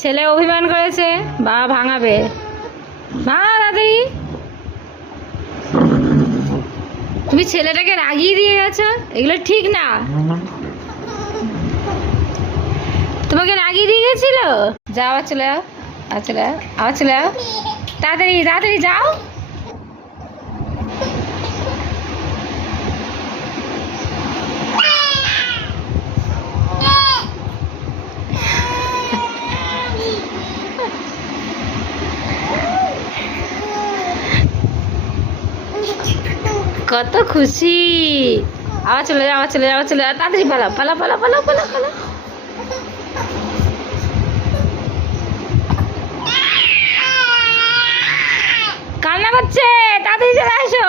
ছেলে অভিমান করেছে, বাবা ভাঙাবে। ভাঙা তাড়াতাড়ি। তুমি ছেলেটাকে রাগিয়ে দিয়ে গেছো, এগুলো ঠিক না। তোমাকে রাগিয়ে দিয়ে গেছিল। যাও, আবার চলে যাও, আবার চলে যাও, আবার চলে যাও। তাড়াতাড়ি তাড়াতাড়ি যাও। কত খুশি। আবার চলে যাও, আবার চলে যাও, আবার চলে যাও। তাড়াতাড়ি পালা পালা পালা পালা পালা পালা। কান্না করছে, তাড়াতাড়ি চলে আসো।